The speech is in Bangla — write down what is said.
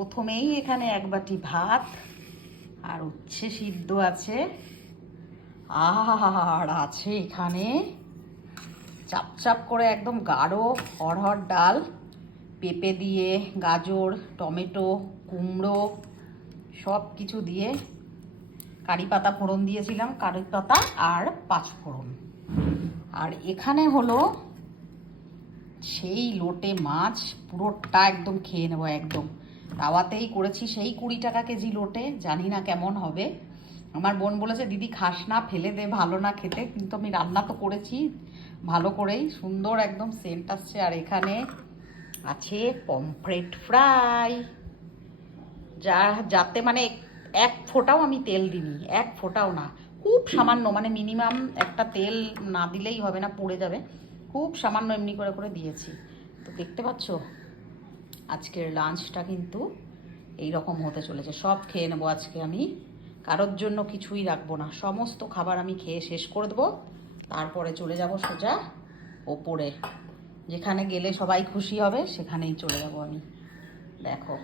প্রথমেই এখানে এক বাটি ভাত আর উচ্ছে সিদ্ধ আছে, আর আছে এখানে চাপ করে একদম গাঢ় অড়হর ডাল, পেঁপে দিয়ে, গাজর, টমেটো, কুমড়ো সব কিছু দিয়ে কারি পাতা ফোড়ন দিয়েছিলাম, কারি পাতা আর পাঁচফোড়ন। আর এখানে হলো সেই লোটে মাছ, পুরোটা একদম খেয়ে নেবো। একদম তাওয়াতেই করেছি, সেই 20 টাকা কেজি লোটে, জানি না কেমন হবে। আমার বোন বলেছে দিদি খাস না, ফেলে দে, ভালো না খেতে, কিন্তু আমি রান্না তো করেছি ভালো করেই, সুন্দর একদম সেন্ট আসছে। আর এখানে আছে পমফ্রেট ফ্রাই, যাতে মানে এক ফোঁটাও আমি তেল দিইনি, এক ফোঁটাও না, খুব সামান্য, মানে মিনিমাম একটা তেল না দিলেই হবে না, পুড়ে যাবে, খুব সামান্য এমনি করে করে দিয়েছি। তো দেখতে পাচ্ছ আজকের লাঞ্চটা কিন্তু এই রকম হতে চলেছে। সব খেয়ে নেবো আজকে আমি, কারোর জন্য কিছুই রাখবো না, সমস্ত খাবার আমি খেয়ে শেষ করে দেবো। তারপরে চলে যাব সোজা ওপরে, যেখানে গেলে সবাই খুশি হবে সেখানেই চলে যাব আমি। দেখো